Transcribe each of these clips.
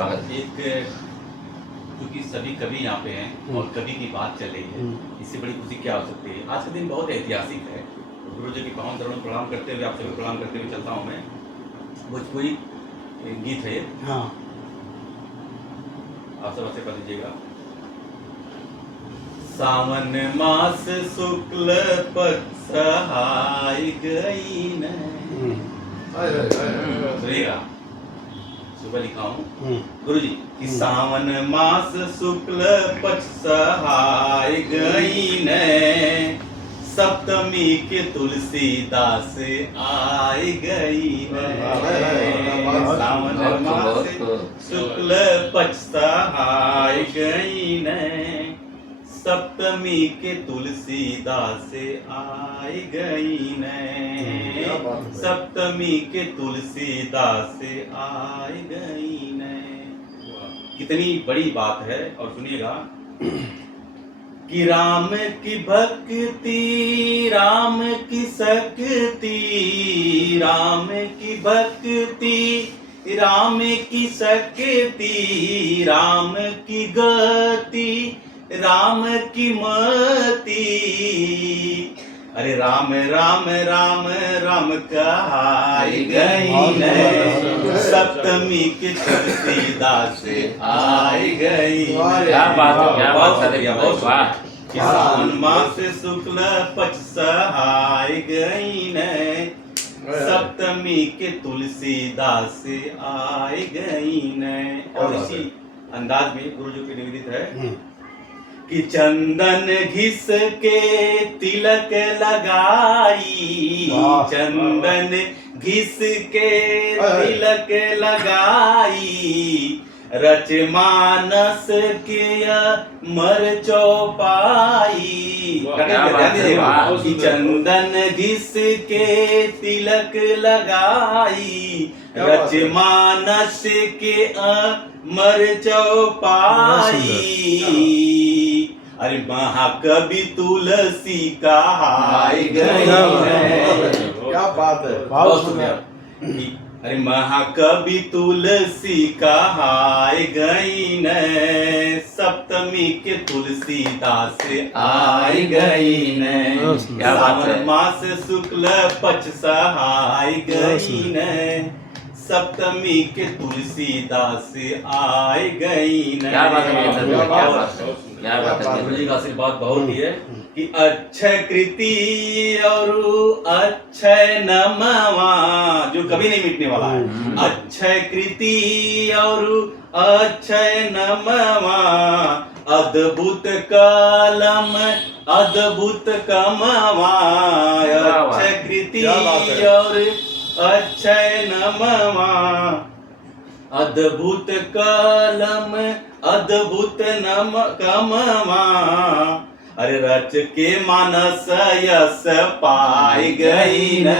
स्वागत। एक क्योंकि सभी कवि यहाँ पे हैं और कवि की बात चल रही है, इससे बड़ी खुशी क्या हो सकती है। आज का दिन बहुत ऐतिहासिक है। गुरु जी की पावन चरणों में प्रणाम करते हुए, आप सभी प्रणाम करते हुए चलता हूँ मैं। भोजपुरी गीत है, हाँ आप सब ऐसे पढ़ लीजिएगा। सावन मास शुक्ल पक्ष आई गई न, सुनिएगा, सुबह लिखा हूँ गुरु जी कि सावन मास शुक्ल पक्ष सहाय गई न, सप्तमी के तुलसीदास आई गई न। सावन मास शुक्ल पक्ष सहाय गई न, सप्तमी के तुलसीदास आई गई न, सप्तमी के तुलसीदास आई गई न। कितनी बड़ी बात है। और सुनिएगा कि राम की भक्ति, राम की शक्ति, राम की भक्ति, राम की शक्ति, राम की गति, राम की मति। अरे राम राम राम राम कहाई गई न, सप्तमी के तुलसीदास आई गई। क्या बात है, क्या बात है, वाह। सावन मास शुक्ल पक्ष सहाय गई न, सप्तमी के तुलसीदास आई गई न। और इसी अंदाज में गुरु जी की निवेदित है कि चंदन घिस के तिलक लगाई, चंदन घिस के तिलक लगाई, रच मानस के मर चौपाई। कि चंदन घिस के तिलक लगाई, रच मानस के मर चौपाई। अरे महाकवि तुलसी कहाई गई है। क्या बात है, बहुत सुंदर। अरे महाकवि तुलसी कहाई गई न, सप्तमी के तुलसीदास आई गई न। सावन मास शुक्ल पक्ष सहाय गई न, सप्तमी के तुलसीदास आई गई न। क्या बात है, क्या बात है। गुरु जी का आशीर्वाद बहुत ही है कि अक्षय कृति और अक्षय नमवा, जो कभी नहीं मिटने वाला है। अक्षय कृति और अक्षय नमवा, अद्भुत कलम अद्भुत कमवा। अक्षय कृति और अक्षय नमवा, अद्भुत कलम अद्भुत नम कमवा। अरे रच के मानस यस पाई गई न,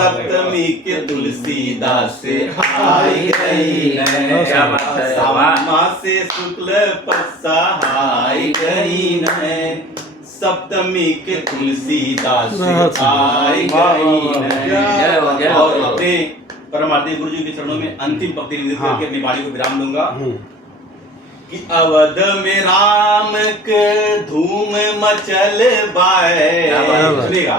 सप्तमी के तुलसीदास आई गई न। सावन मास शुक्ल पक्ष सहाय गई न, सप्तमी के तुलसीदास आई गई न। और अपने परमार्थी गुरु जी के चरणों में अंतिम पंक्ति निवेदित करके अपनी वाणी को विराम दूंगा कि अवध में राम के धूम मचल बाए। सुनिएगा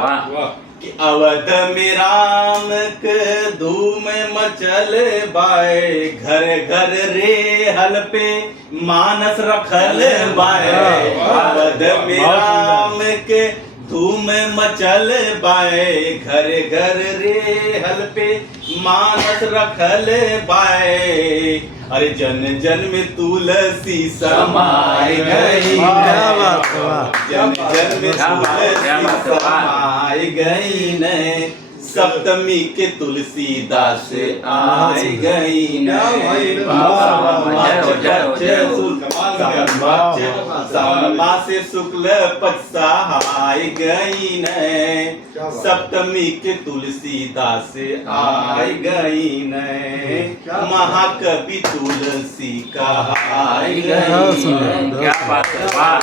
कि अवध में राम के धूम मचल बाए, घर घर रे हल पे मानस रखल बाए। अवध में राम के धूम मचल बाए, घर घर रे हल पे मानस रखल बाए। अरे जन जन में तुलसी समाई गई न, जन जन में तुलसी समाई गई न, सप्तमी के तुलसीदास आई गई न। सावन मास शुक्ल पक्ष सहाय गई न, सप्तमी के तुलसीदास आई गई न। महाकवि तुलसी कहाई गई न। क्या बात है, वाह।